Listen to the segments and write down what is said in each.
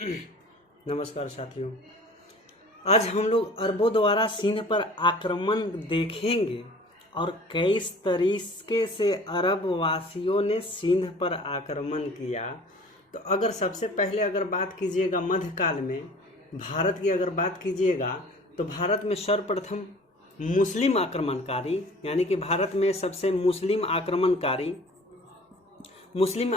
नमस्कार साथियों। आज हम लोग अरबों द्वारा सिंध पर आक्रमण देखेंगे और किस तरीके से अरब वासियों ने सिंध पर आक्रमण किया। तो अगर सबसे पहले अगर बात कीजिएगा मध्यकाल में भारत की अगर बात कीजिएगा तो भारत में सर्वप्रथम मुस्लिम आक्रमणकारी यानी कि भारत में सबसे मुस्लिम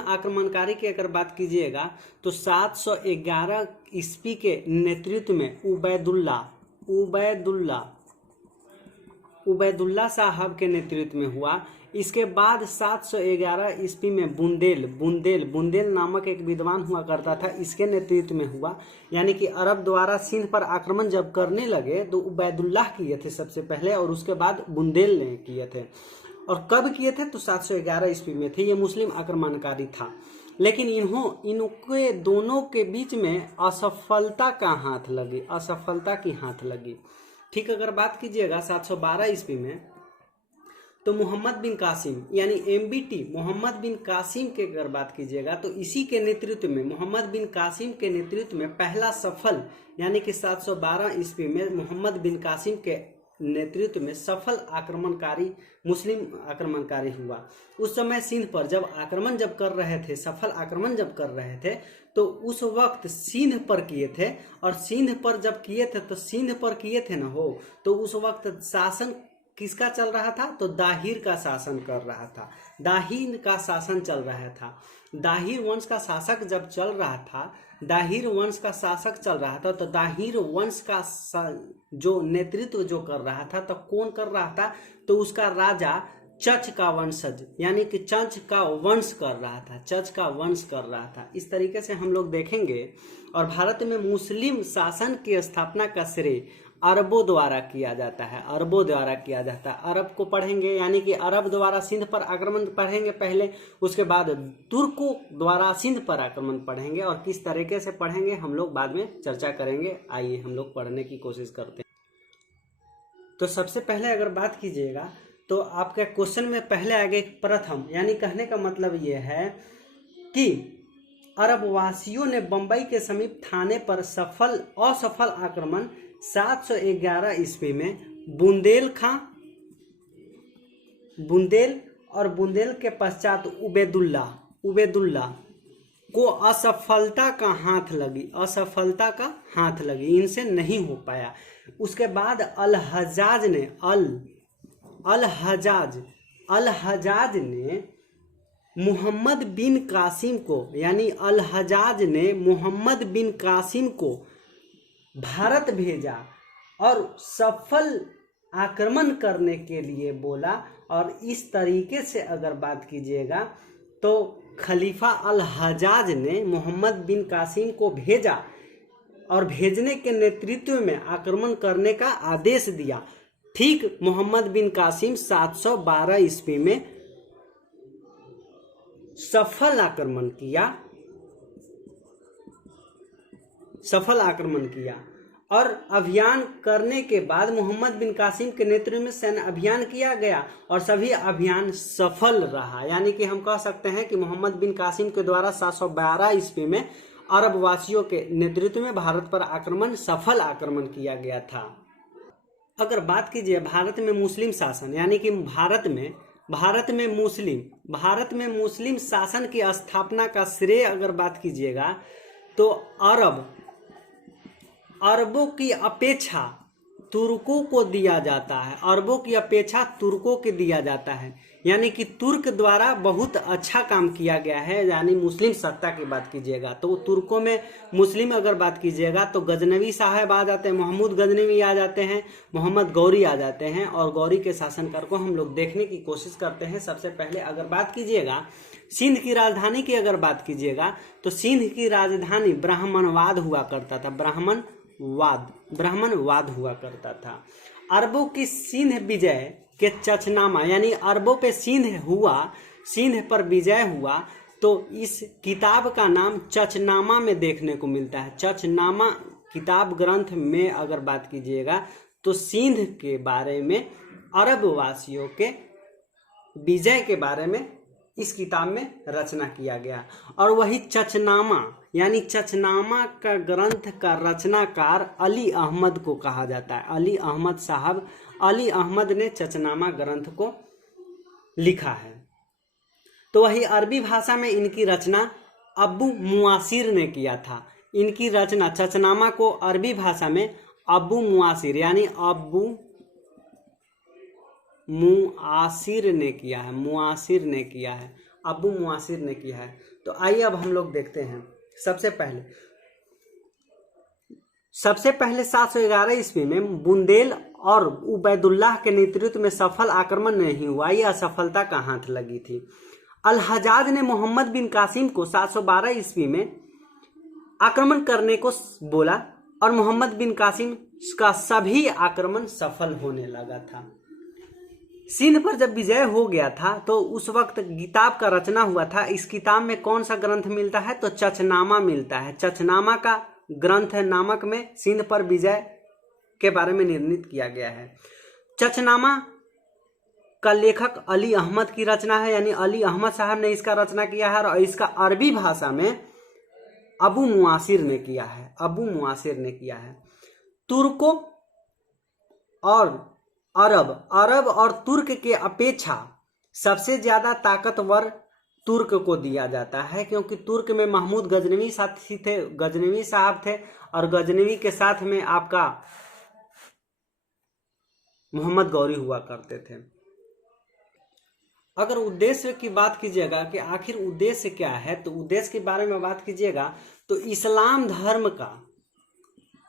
आक्रमणकारी की अगर बात कीजिएगा तो 711 ईस्वी के नेतृत्व में उबैदुल्ला साहब के नेतृत्व में हुआ। इसके बाद 711 ईस्वी में बुंदेल नामक एक विद्वान हुआ करता था, इसके नेतृत्व में हुआ। यानी कि अरब द्वारा सिंध पर आक्रमण जब करने लगे तो उबैदुल्लाह किए थे सबसे पहले और उसके बाद बुंदेल ने किए थे। और कब किए थे तो 711 ईस्वी में थे। ये मुस्लिम आक्रमणकारी था, लेकिन इनके दोनों के बीच में असफलता की हाथ लगी। ठीक, अगर बात कीजिएगा 712 ईस्वी में तो मोहम्मद बिन कासिम यानी MBT मोहम्मद बिन कासिम के अगर बात कीजिएगा तो इसी के नेतृत्व में मोहम्मद बिन कासिम के नेतृत्व में पहला सफल यानी कि 712 ईस्वी में मोहम्मद बिन कासिम के नेतृत्व में सफल मुस्लिम आक्रमणकारी हुआ। उस समय सिंध पर जब सफल आक्रमण जब कर रहे थे तो उस वक्त सिंध पर किए थे। और सिंध पर जब किए थे तो तो उस वक्त शासन किसका चल रहा था तो दाहिर का शासन कर रहा था। दाहिर का शासन चल रहा था। दाहिर वंश का शासक जब चल रहा था तो दाहिर वंश का जो नेतृत्व जो कर रहा था तो कौन कर रहा था तो उसका राजा चच का वंशज यानी कि चच का वंश कर रहा था। इस तरीके से हम लोग देखेंगे। और भारत में मुस्लिम शासन की स्थापना का श्रेय अरबों द्वारा किया जाता है। अरब को पढ़ेंगे यानी कि अरब द्वारा सिंध पर आक्रमण पढ़ेंगे पहले, उसके बाद तुर्कों द्वारा सिंध पर आक्रमण पढ़ेंगे और किस तरीके से पढ़ेंगे हम लोग बाद में चर्चा करेंगे। आइए हम लोग पढ़ने की कोशिश करते हैं। तो सबसे पहले अगर बात कीजिएगा तो आपके क्वेश्चन में पहले आगे प्रथम यानी कहने का मतलब ये है कि अरब वासियों ने बंबई के समीप थाने पर असफल आक्रमण 711 ईस्वी में बुंदेल और बुंदेल के पश्चात उबैदुल्ला को असफलता का हाथ लगी, इनसे नहीं हो पाया। उसके बाद अल हजाज ने मोहम्मद बिन कासिम को भारत भेजा और सफल आक्रमण करने के लिए बोला। और इस तरीके से अगर बात कीजिएगा तो खलीफा अल हजाज ने मोहम्मद बिन कासिम को भेजा और भेजने के नेतृत्व में आक्रमण करने का आदेश दिया। ठीक, मोहम्मद बिन कासिम 712 ईस्वी में सफल आक्रमण किया और अभियान करने के बाद मोहम्मद बिन कासिम के नेतृत्व में सैन्य अभियान किया गया और सभी अभियान सफल रहा। यानी कि हम कह सकते हैं कि मोहम्मद बिन कासिम के द्वारा 712 ईस्वी में अरब वासियों के नेतृत्व में भारत पर सफल आक्रमण किया गया था। अगर बात कीजिए भारत में मुस्लिम शासन यानी कि भारत में मुस्लिम शासन की स्थापना का श्रेय अगर बात कीजिएगा तो अरबों की अपेक्षा तुर्कों को दिया जाता है। यानी कि तुर्क द्वारा बहुत अच्छा काम किया गया है। यानी मुस्लिम सत्ता की बात कीजिएगा तो तुर्कों में मुस्लिम अगर बात कीजिएगा तो गजनवी साहब आ जाते हैं, महमूद गजनवी आ जाते हैं, मोहम्मद गौरी आ जाते हैं। और गौरी के शासनकाल को हम लोग देखने की कोशिश करते हैं। सबसे पहले अगर बात कीजिएगा सिंध की राजधानी की अगर बात कीजिएगा तो सिंध की राजधानी ब्राह्मणवाद हुआ करता था। अरबों की सिंध विजय के चचनामा यानी अरबों पे सिंध पर विजय हुआ तो इस किताब का नाम चचनामा में देखने को मिलता है। चचनामा किताब ग्रंथ में अगर बात कीजिएगा तो सिंध के बारे में अरब वासियों के विजय के बारे में इस किताब में रचना किया गया। और वही चचनामा यानी चचनामा का ग्रंथ का रचनाकार अली अहमद को कहा जाता है। अली अहमद साहब, अली अहमद ने चचनामा ग्रंथ को लिखा है। तो वही अरबी भाषा में इनकी रचना अबू मुआसिर ने किया था। इनकी रचना चचनामा को अरबी भाषा में अबू मुआसिर यानी अबू मुआसिर ने किया है, मुआसिर ने किया है, अबू मुआसिर ने किया है। तो आइए अब हम लोग देखते हैं। सबसे पहले 711 ईस्वी में बुंदेल और उबैदुल्लाह के नेतृत्व में सफल आक्रमण नहीं हुआ। यह असफलता का हाथ लगी थी। अल हजाज ने मोहम्मद बिन कासिम को 712 ईस्वी में आक्रमण करने को बोला और मोहम्मद बिन कासिम का सभी आक्रमण सफल होने लगा था। सिंध पर जब विजय हो गया था तो उस वक्त किताब का रचना हुआ था। इस किताब में कौन सा ग्रंथ मिलता है? तो चचनामा मिलता है। चचनामा का ग्रंथ है नामक में सिंध पर विजय के बारे में निर्णित किया गया है। चचनामा का लेखक अली अहमद की रचना है, यानी अली अहमद साहब ने इसका रचना किया है और इसका अरबी भाषा में अबू मुआसिर ने किया है, अबू मुआसिर ने किया है। तुर्कों और अरब और तुर्क के अपेक्षा सबसे ज्यादा ताकतवर तुर्क को दिया जाता है, क्योंकि तुर्क में महमूद गजनवी साथी थे, गजनवी साहब थे, और गजनवी के साथ में आपका मोहम्मद गौरी हुआ करते थे। अगर उद्देश्य की बात कीजिएगा कि आखिर उद्देश्य क्या है, तो उद्देश्य के बारे में बात कीजिएगा तो इस्लाम धर्म का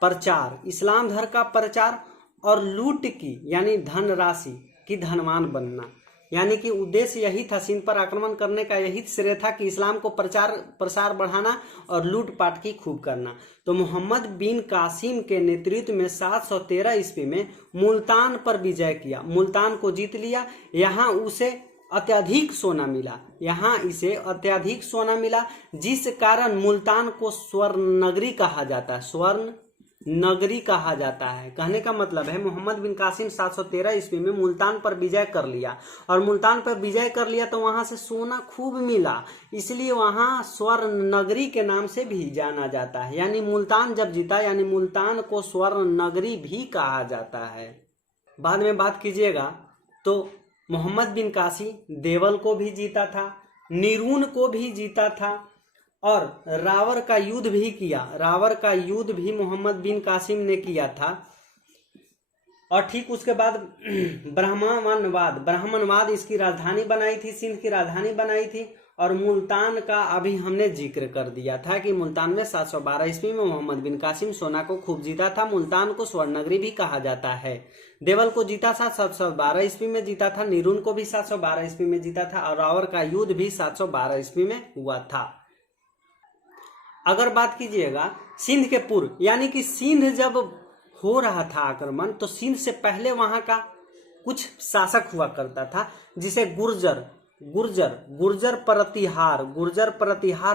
प्रचार, इस्लाम धर्म का प्रचार और लूट की यानी धनराशि की धनवान बनना, यानी कि उद्देश्य यही था। सिंध पर आक्रमण करने का यही श्रेय था कि इस्लाम को प्रसार बढ़ाना और लूटपाट की खूब करना। तो मोहम्मद बिन कासिम के नेतृत्व में 713 ईस्वी में मुल्तान पर विजय किया, मुल्तान को जीत लिया। यहाँ उसे अत्यधिक सोना मिला, यहाँ इसे अत्यधिक सोना मिला, जिस कारण मुल्तान को स्वर्ण नगरी कहा जाता है, स्वर्ण नगरी कहा जाता है। कहने का मतलब है मोहम्मद बिन कासिम 713 ईस्वी में मुल्तान पर विजय कर लिया, और मुल्तान पर विजय कर लिया तो वहां से सोना खूब मिला, इसलिए वहां स्वर्ण नगरी के नाम से भी जाना जाता है। यानी मुल्तान जब जीता, यानी मुल्तान को स्वर्ण नगरी भी कहा जाता है। बाद में बात कीजिएगा तो मोहम्मद बिन कासिम देवल को भी जीता था, नीरून को भी जीता था, और रावर का युद्ध भी किया। रावर का युद्ध भी मोहम्मद बिन कासिम ने किया था। और ठीक उसके बाद ब्राह्मणवाद इसकी राजधानी बनाई थी, सिंध की राजधानी बनाई थी। और मुल्तान का अभी हमने जिक्र कर दिया था कि मुल्तान में 712 ईस्वी में मोहम्मद बिन कासिम सोना को खूब जीता था। मुल्तान को स्वर्ण नगरी भी कहा जाता है। देवल को जीता था 712 ईस्वी में जीता था, नीरून को भी 712 ईस्वी में जीता था, और रावर का युद्ध भी 712 ईस्वी में हुआ था। अगर बात कीजिएगा सिंध के पूर्व, यानी कि सिंध जब हो रहा था आक्रमण, तो सिंध से पहले वहां का कुछ शासक हुआ करता था, जिसे गुर्जर प्रतिहार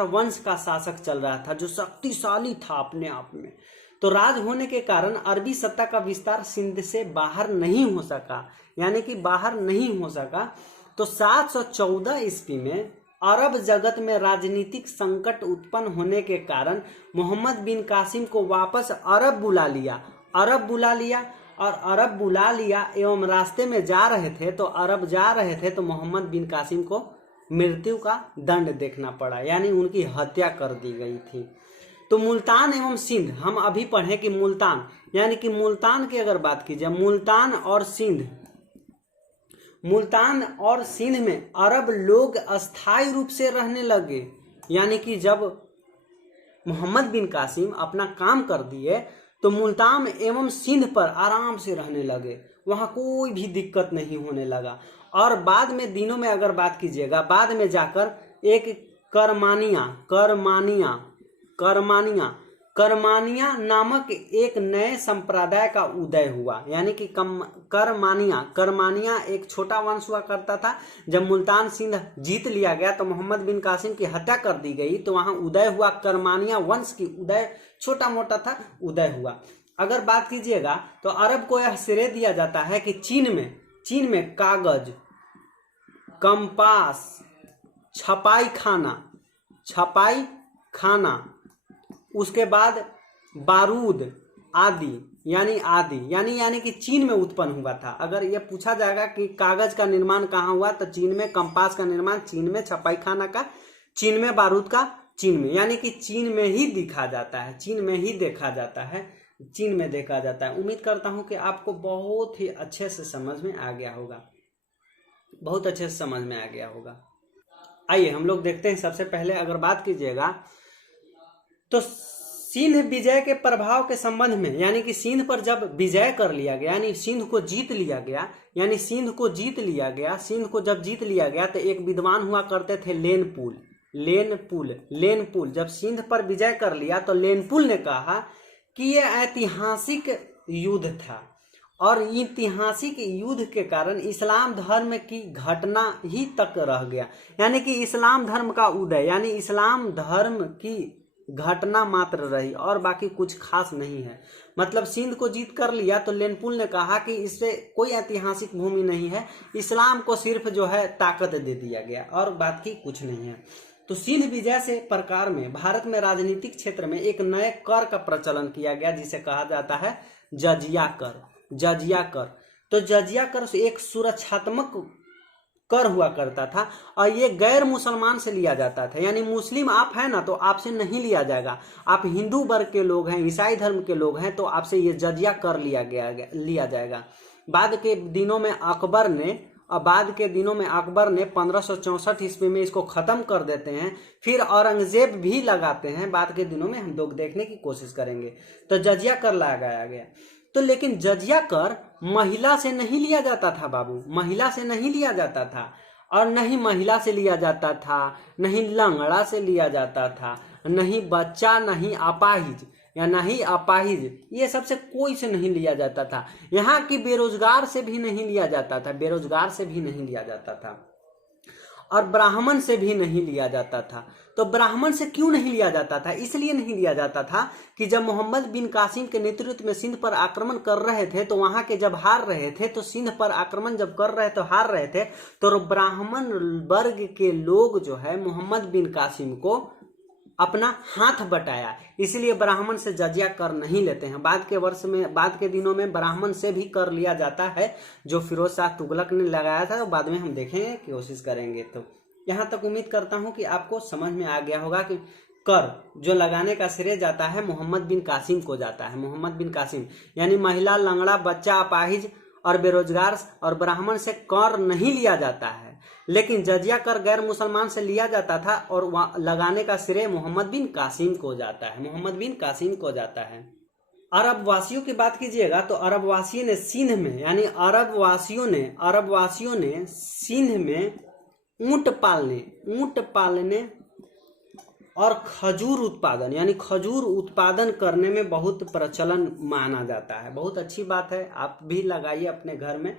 वंश का शासक चल रहा था, जो शक्तिशाली था अपने आप में। तो राज होने के कारण अरबी सत्ता का विस्तार सिंध से बाहर नहीं हो सका, यानी कि बाहर नहीं हो सका। तो 714 ईस्वी में अरब जगत में राजनीतिक संकट उत्पन्न होने के कारण मोहम्मद बिन कासिम को वापस अरब बुला लिया, और अरब बुला लिया एवं रास्ते में जा रहे थे तो मोहम्मद बिन कासिम को मृत्यु का दंड देखना पड़ा, यानी उनकी हत्या कर दी गई थी। तो मुल्तान एवं सिंध, हम अभी पढ़े कि मुल्तान, यानी कि मुल्तान की अगर बात की जाए, मुल्तान और सिंध में अरब लोग अस्थायी रूप से रहने लगे। यानी कि जब मोहम्मद बिन कासिम अपना काम कर दिए तो मुल्तान एवं सिंध पर आराम से रहने लगे, वहां कोई भी दिक्कत नहीं होने लगा। और बाद में दिनों में अगर बात कीजिएगा, बाद में जाकर एक करमानिया नामक एक नए संप्रदाय का उदय हुआ। यानी कि करमानिया एक छोटा वंश हुआ करता था। जब मुल्तान सिंध जीत लिया गया तो मोहम्मद बिन कासिम की हत्या कर दी गई, तो वहां उदय हुआ, करमानिया वंश की उदय छोटा मोटा था, उदय हुआ। अगर बात कीजिएगा तो अरब को यह श्रेय दिया जाता है कि चीन में कागज, कंपास छपाई खाना, उसके बाद बारूद आदि यानी कि चीन में उत्पन्न हुआ था। अगर ये पूछा जाएगा कि कागज का निर्माण कहाँ हुआ, तो चीन में, कंपास का निर्माण चीन में, छपाई खाना का चीन में, बारूद का चीन में, यानी कि चीन में ही देखा जाता है, चीन में देखा जाता है। उम्मीद करता हूं कि आपको बहुत ही अच्छे से समझ में आ गया होगा, आइए हम लोग देखते हैं। सबसे पहले अगर बात कीजिएगा तो सिंध विजय के प्रभाव के संबंध में, यानी कि सिंध पर जब विजय कर लिया गया, यानी सिंध को जीत लिया गया, तो एक विद्वान हुआ करते थे लेनपुल। जब सिंध पर विजय कर लिया तो लेनपुल ने कहा कि ये ऐतिहासिक युद्ध था, और ऐतिहासिक युद्ध के कारण इस्लाम धर्म की घटना ही तक रह गया, यानी कि इस्लाम धर्म का उदय, यानी इस्लाम धर्म की घटना मात्र रही और बाकी कुछ खास नहीं है। मतलब सिंध को जीत कर लिया तो लेनपुल ने कहा कि इससे कोई ऐतिहासिक भूमि नहीं है, इस्लाम को सिर्फ जो है ताकत दे दिया गया और बाकी कुछ नहीं है। तो सिंध विजय से प्रकार में भारत में राजनीतिक क्षेत्र में एक नए कर का प्रचलन किया गया, जिसे कहा जाता है जजिया कर। तो जजिया कर एक सुरक्षात्मक कर हुआ करता था, और ये गैर मुसलमान से लिया जाता था, यानी मुस्लिम आप हैं ना तो आपसे नहीं लिया जाएगा, आप हिंदू वर्ग के लोग हैं, ईसाई धर्म के लोग हैं, तो आपसे ये जजिया कर लिया जाएगा। बाद के दिनों में अकबर ने 1564 ईस्वी में इसको खत्म कर देते हैं, फिर औरंगजेब भी लगाते हैं, बाद के दिनों में हम लोग देखने की कोशिश करेंगे। तो जजिया कर लगाया गया। तो लेकिन जजिया कर महिला से नहीं लिया जाता था बाबू, महिला से नहीं लिया जाता था, और नहीं महिला से लिया जाता था, नहीं लंगड़ा से लिया जाता था, नहीं बच्चा, नहीं अपाहिज या नहीं अपाहिज, ये सबसे कोई से नहीं लिया जाता था। यहाँ की बेरोजगार से भी नहीं लिया जाता था, और ब्राह्मण से भी नहीं लिया जाता था। तो ब्राह्मण से क्यों नहीं लिया जाता था? इसलिए नहीं लिया जाता था कि जब मोहम्मद बिन कासिम के नेतृत्व में सिंध पर आक्रमण कर रहे थे, तो वहां के जब हार रहे थे, तो सिंध पर आक्रमण जब कर रहे तो हार रहे थे, तो ब्राह्मण वर्ग के लोग जो है मोहम्मद बिन कासिम को अपना हाथ बटाया, इसलिए ब्राह्मण से जजिया कर नहीं लेते हैं। बाद के दिनों में ब्राह्मण से भी कर लिया जाता है, जो फिरोज शाह तुगलक ने लगाया था, तो बाद में हम देखेंगे, कोशिश करेंगे। तो यहाँ तक उम्मीद करता हूँ कि आपको समझ में आ गया होगा कि कर जो लगाने का श्रेय जाता है मोहम्मद बिन कासिम को जाता है। मोहम्मद बिन कासिम यानी महिला, लंगड़ा, बच्चा, अपाहिज और बेरोजगार और ब्राह्मण से कर नहीं लिया जाता है, लेकिन जजिया कर गैर मुसलमान से लिया जाता था, और लगाने का श्रेय मोहम्मद बिन कासिम को जाता है। अरब वासियों की बात कीजिएगा तो अरब वासियों ने सिंध में, यानी अरब वासियों ने सिंध में ऊंट पालने और खजूर उत्पादन, यानी खजूर उत्पादन करने में बहुत प्रचलन माना जाता है। बहुत अच्छी बात है, आप भी लगाइए अपने घर में।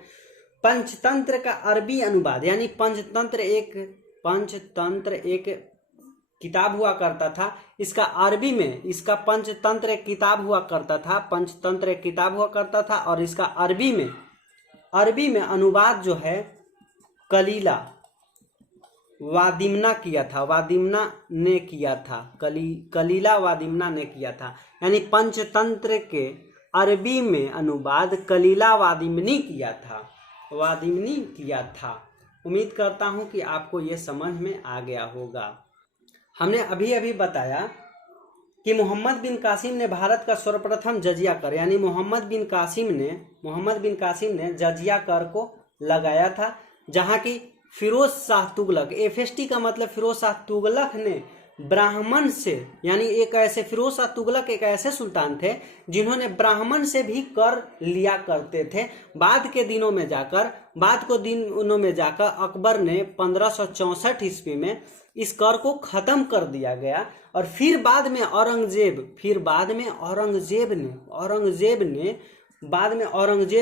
पंचतंत्र का अरबी अनुवाद, यानी पंचतंत्र एक किताब हुआ करता था, इसका अरबी में पंचतंत्र एक किताब हुआ करता था, और इसका अरबी में अनुवाद जो है कलीला वादिमना ने किया था, यानी पंचतंत्र के अरबी में अनुवाद कलीला वादिमनी किया था। उम्मीद करता हूं कि आपको ये समझ में आ गया होगा। हमने अभी बताया कि मोहम्मद बिन कासिम ने भारत का सर्वप्रथम जजिया कर, यानी मोहम्मद बिन कासिम ने जजिया कर को लगाया था, जहां की फिरोज शाह तुगलक, एफएसटी का मतलब फिरोज शाह तुगलक ने ब्राह्मण से, यानी फिरोज शाह तुगलक एक ऐसे सुल्तान थे जिन्होंने ब्राह्मण से भी कर लिया करते थे। बाद के दिनों में जाकर अकबर ने 1564 ईस्वी में इस कर को खत्म कर दिया गया, और फिर बाद में औरंगजेब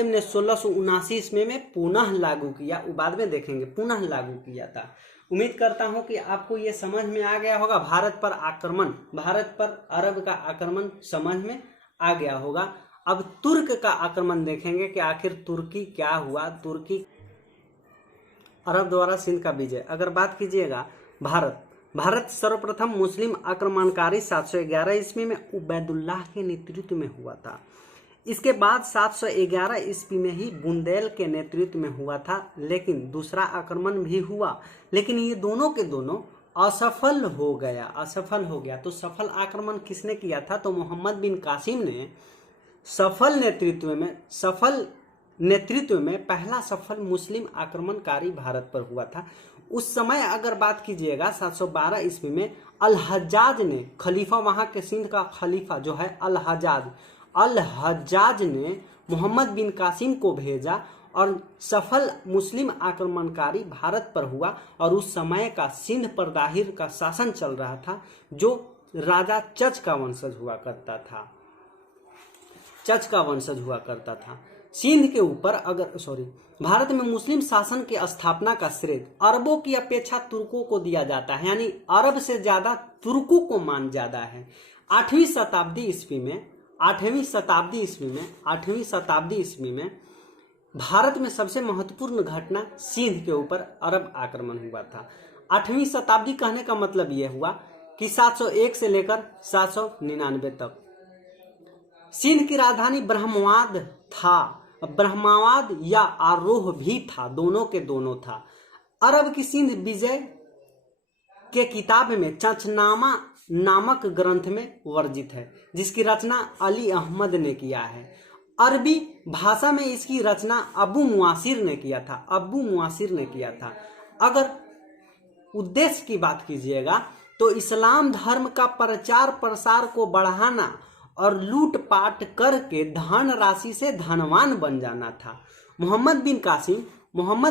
ने 1679 ईस्वी में पुनः लागू किया, बाद में देखेंगे, पुनः लागू किया था। उम्मीद करता हूं कि आपको ये समझ में आ गया होगा। भारत पर अरब का आक्रमण समझ में आ गया होगा। अब तुर्क का आक्रमण देखेंगे कि आखिर तुर्की क्या हुआ, अरब द्वारा सिंध का विजय। अगर बात कीजिएगा भारत सर्वप्रथम मुस्लिम आक्रमणकारी 711 ईस्वी में उबैदुल्लाह के नेतृत्व में हुआ था। इसके बाद 711 ईस्वी में ही बुंदेल के नेतृत्व में हुआ था, लेकिन दूसरा आक्रमण भी हुआ, लेकिन ये दोनों के दोनों असफल हो गया। तो सफल आक्रमण किसने किया था? तो मोहम्मद बिन कासिम ने सफल नेतृत्व में पहला सफल मुस्लिम आक्रमणकारी भारत पर हुआ था। उस समय अगर बात कीजिएगा 712 ईस्वी में अल हज्जाज ने, खलीफा वहां के सिंध का खलीफा जो है अल हज्जाज ने मोहम्मद बिन कासिम को भेजा और सफल मुस्लिम आक्रमणकारी भारत पर हुआ। और उस समय का सिंध पर दाहिर का शासन चल रहा था, जो राजा चच का वंशज हुआ करता था। सिंध के ऊपर भारत में मुस्लिम शासन की स्थापना का श्रेय अरबों की अपेक्षा तुर्कों को दिया जाता है, यानी अरब से ज्यादा तुर्कों को मान ज्यादा है। 8वीं शताब्दी ईस्वी में भारत में सबसे महत्वपूर्ण घटना सिंध के ऊपर अरब आक्रमण हुआ था। 8वीं शताब्दी कहने का मतलब यह हुआ कि 701 से लेकर 799 तक सिंध की राजधानी ब्रह्मवाद या आरोह भी था, दोनों के दोनों था। अरब की सिंध विजय के किताब में चंचनामा नामक ग्रंथ में वर्जित है, जिसकी रचना अली अहमद ने किया है। अरबी भाषा में इसकी रचना अबू मुआसिर ने किया था। अगर उद्देश्य की बात कीजिएगा तो इस्लाम धर्म का प्रचार प्रसार को बढ़ाना और लूटपाट करके धन राशि से धनवान बन जाना था। मोहम्मद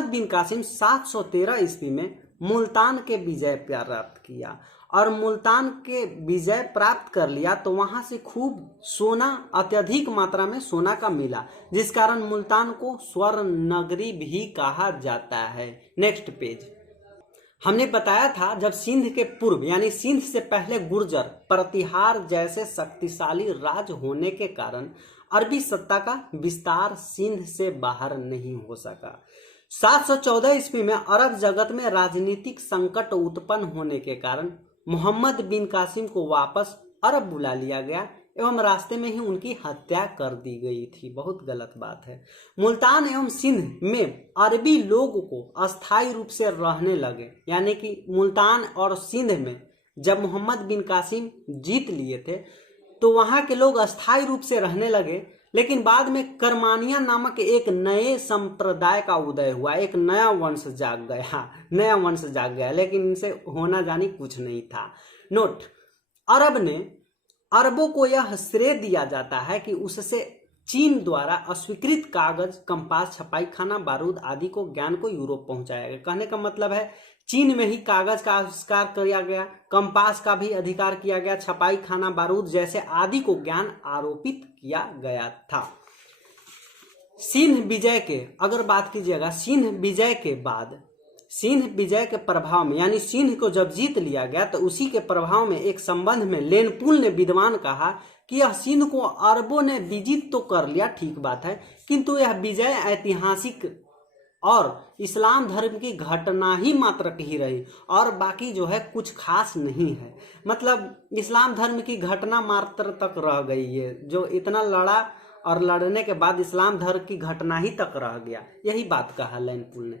बिन कासिम 713 ईस्वी में मुल्तान के विजय प्राप्त किया और मुल्तान के विजय प्राप्त कर लिया तो वहां से खूब सोना, अत्यधिक मात्रा में सोना का मिला, जिस कारण मुल्तान को स्वर्ण नगरी भी कहा जाता है। Next page. हमने बताया था जब सिंध के पूर्व यानी सिंध से पहले गुर्जर प्रतिहार जैसे शक्तिशाली राज होने के कारण अरबी सत्ता का विस्तार सिंध से बाहर नहीं हो सका। 714 ईस्वी में अरब जगत में राजनीतिक संकट उत्पन्न होने के कारण मोहम्मद बिन कासिम को वापस अरब बुला लिया गया एवं रास्ते में ही उनकी हत्या कर दी गई थी। बहुत गलत बात है। मुल्तान एवं सिंध में अरबी लोग को अस्थायी रूप से रहने लगे, यानी कि मुल्तान और सिंध में जब मोहम्मद बिन कासिम जीत लिए थे तो वहां के लोग अस्थायी रूप से रहने लगे, लेकिन बाद में करमानिया नामक एक नए संप्रदाय का उदय हुआ, एक नया वंश जाग गया, लेकिन इनसे होना जानी कुछ नहीं था। नोट, अरबों को यह श्रेय दिया जाता है कि उससे चीन द्वारा अस्वीकृत कागज, कंपास, छपाई खाना, बारूद आदि को ज्ञान को यूरोप पहुंचाया गया। कहने का मतलब है चीन में ही कागज का आविष्कार किया गया, कंपास का भी अधिकार किया गया, छपाई खाना, बारूद जैसे आदि को ज्ञान आरोपित किया गया था। सिंध विजय के अगर बात कीजिएगा, सिंध विजय के प्रभाव में यानी सिंध को जब जीत लिया गया तो उसी के प्रभाव में एक संबंध में लेनपुल ने विद्वान कहा कि यह सिंध को अरबों ने विजित तो कर लिया, ठीक बात है, किंतु यह विजय ऐतिहासिक और इस्लाम धर्म की घटना ही मात्र ही रही और बाकी जो है कुछ खास नहीं है। मतलब इस्लाम धर्म की घटना मात्र तक रह गई है, जो इतना लड़ा और लड़ने के बाद इस्लाम धर्म की घटना ही तक रह गया, यही बात कहा लेनपुल ने।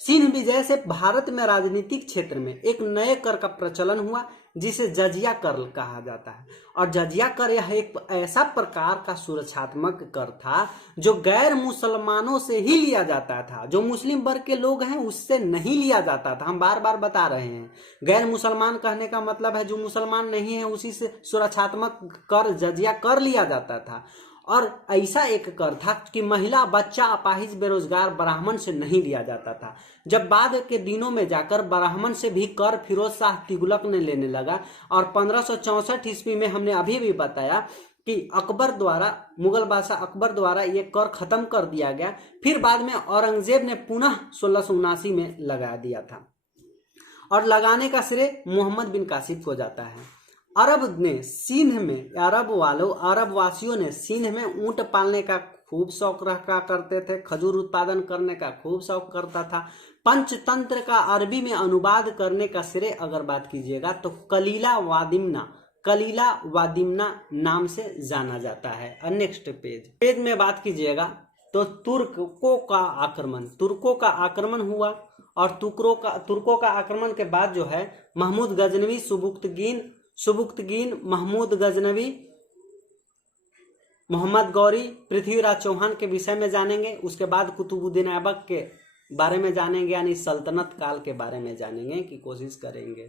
सिंध विजय से भारत में राजनीतिक क्षेत्र में एक नए कर का प्रचलन हुआ जिसे जजिया कर कहा जाता है। और जजिया कर यह एक ऐसा प्रकार का सुरक्षात्मक कर था जो गैर मुसलमानों से ही लिया जाता था, जो मुस्लिम वर्ग के लोग हैं उससे नहीं लिया जाता था। हम बार बार बता रहे हैं, गैर मुसलमान कहने का मतलब है जो मुसलमान नहीं है उसी से सुरक्षात्मक कर जजिया कर लिया जाता था। और ऐसा एक कर था कि महिला, बच्चा, अपाहिज, बेरोजगार ब्राह्मण से नहीं लिया जाता था। जब बाद के दिनों में जाकर ब्राह्मण से भी कर फिरोज शाह तुगलक ने लेने लगा और 1564 ईस्वी में हमने अभी भी बताया कि मुगल बादशाह अकबर द्वारा ये कर खत्म कर दिया गया। फिर बाद में औरंगजेब ने पुनः 1679 में लगा दिया था और लगाने का श्रेय मोहम्मद बिन कासिम को जाता है। अरब वासियों ने सिंध में ऊंट पालने का खूब शौक रखा करते थे, खजूर उत्पादन करने का खूब शौक करता था। पंचतंत्र का अरबी में अनुवाद करने का श्रेय अगर बात कीजिएगा तो कलीला वादिमना नाम से जाना जाता है। नेक्स्ट पेज में बात कीजिएगा तो तुर्कों का आक्रमण हुआ, और तुर्कों का आक्रमण के बाद जो है महमूद गजनवी, सुबुक्तगीन, महमूद गजनवी, मोहम्मद गौरी, पृथ्वीराज चौहान के विषय में जानेंगे। उसके बाद कुतुबुद्दीन ऐबक के बारे में जानेंगे, यानी सल्तनत काल के बारे में जानेंगे की कोशिश करेंगे।